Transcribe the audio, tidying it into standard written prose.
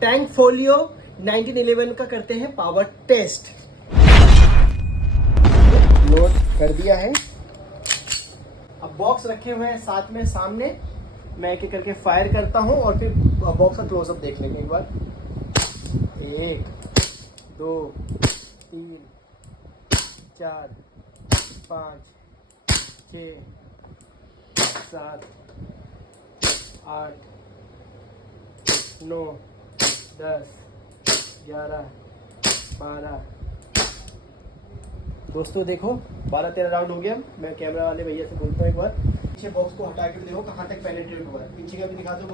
Tank folio 1911 का करते हैं पावर टेस्ट। लोड कर दिया है, अब बॉक्स रखे हुए हैं साथ में सामने। मैं एक एक करके फायर करता हूं और फिर बॉक्स का क्लोजअप देख लेंगे एक बार। 1 2 3 4 5 6 7 8 9 10 11 12। दोस्तों देखो 12-13 राउंड हो गया। मैं कैमरा वाले भैया से बोलता हूँ एक बार पीछे बॉक्स को हटा के देखो कहाँ तक पेनिट्रेट हुआ है। पीछे का भी दिखा दो।